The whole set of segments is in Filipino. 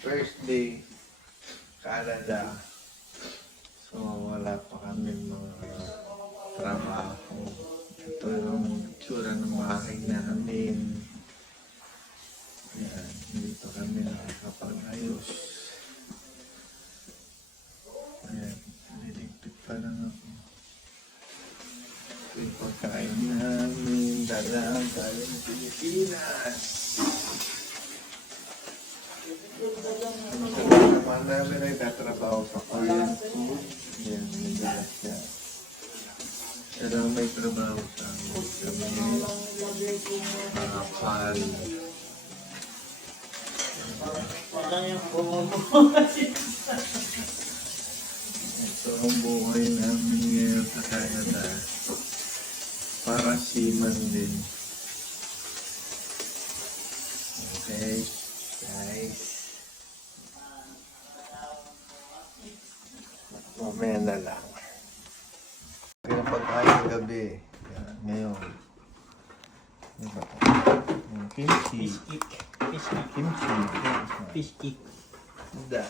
first day, Canada. So, wala pa kami mga trabaho. Ito yung tsura ng bahay namin. Yan, hindi pa kami nakakapag-ayos. Ayan, niligpit pa lang ako. Ito yung pagkain namin, dalang galing Pilipinas. Ang naman namin ay tatrabaho sa Korean food. Yan, nagdala siya. Pero may trabaho sa amin. Kami mga pal. Ito ang buhay namin ngayon sa Canada. Para seaman din. Okay, guys. Mamaya na lang. Yung pagkain ng gabi. Yan, ngayon. Diba? Yung kimchi. Fish cake. Fish cake. Kimchi. Fish cake. Da.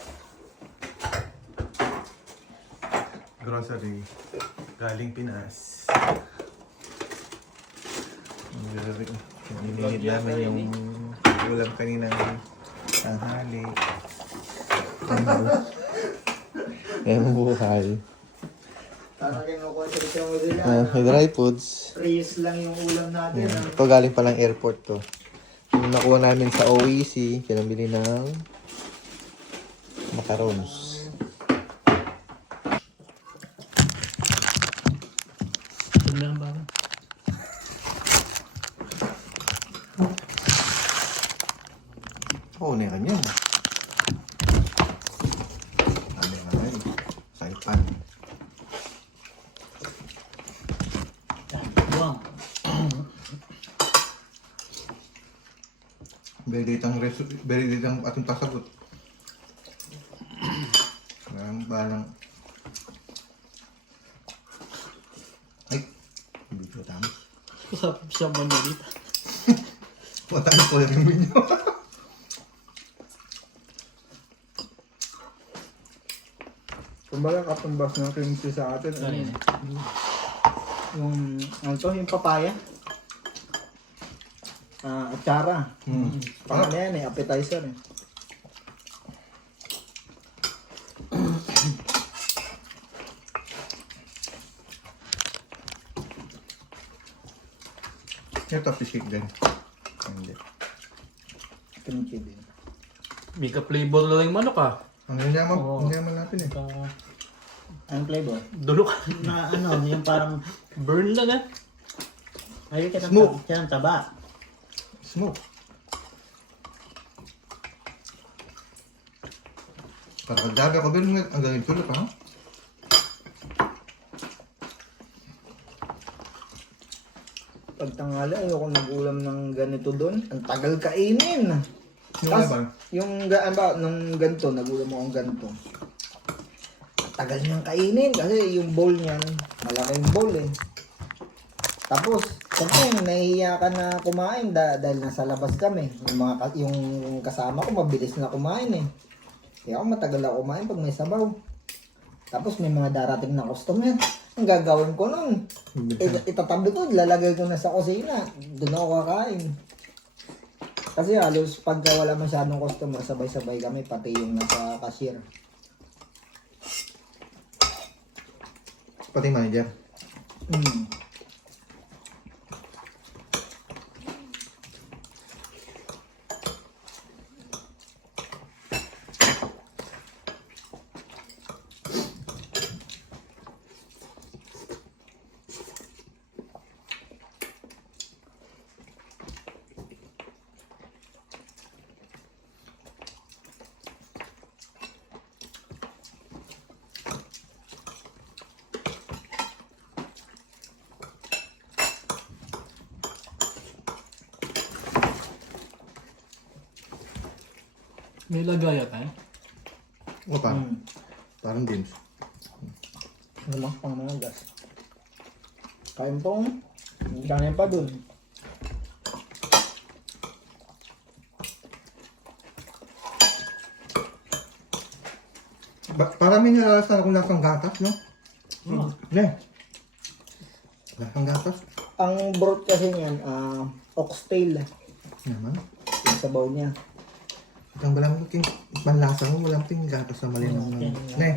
Grocery. Galing Pinas. Hinihid namin yung ulam kanina tanghali. Yung buhay. Parang kinukonsider mo din May dry foods. Prius lang yung ulam natin. Ito galing palang airport to. Yung nakuha namin sa OEC, kinabili ng macarons. Tingnan ba? Oo, na yan. Ano nga yun? Saipan. Wow. Very late ang ating pasagot. Parang balang... Ay! Hindi ko tama. Sa Manolita. Matagal ko yung video. Kumbaga katumbas ng kimchi sa atin. Sorry. Ano to? Yung papaya. Atsara. Pang ano yan appetizer eh. Ito fish cake din. Hindi. Kimchi din. May ka-flavor lang yung manok ah. Hindi Oo. naman natin eh. Anong flavor? Dulok. Na ano, yung parang Burn lang ah. ayun Smoke. siya ng taba. Smoke. Para kagdaga ko din, ang galing tulad ha? Pag tanghali, ayoko nag-ulam ng ganito doon. Ang tagal kainin. Yung Tas, laban. ano ba, nung ganito, nagulam mo ang ganito. Tagal niyang kainin kasi yung bowl niyan, malaki yung bowl eh. Tapos, siyempre, nahihiya ka na kumain dahil nasa labas kami. Yung kasama ko, mabilis na kumain eh. Kaya ako matagal ako kumain pag may sabaw. Tapos may mga darating na customer. Ang gagawin ko nun, itatabi ko, lalagay ko na sa kusina. Doon ako kakain. Kasi halos pagka wala masyadong customer, sabay-sabay kami, pati yung nasa cashier. Pati manager. Hmm. May lagaya tayo. O parang, parang games. Lumak pang mga gas. Kain pong, kanin pa dun. Parang may naralasan akong lasang gatas, no? Oh. Ne. Lasang gatas. Ang broth kasi niyan, oxtail. Naman. Yung sabaw niya. Ang walang panlasa mo, walang gatas na mali ng... Ne.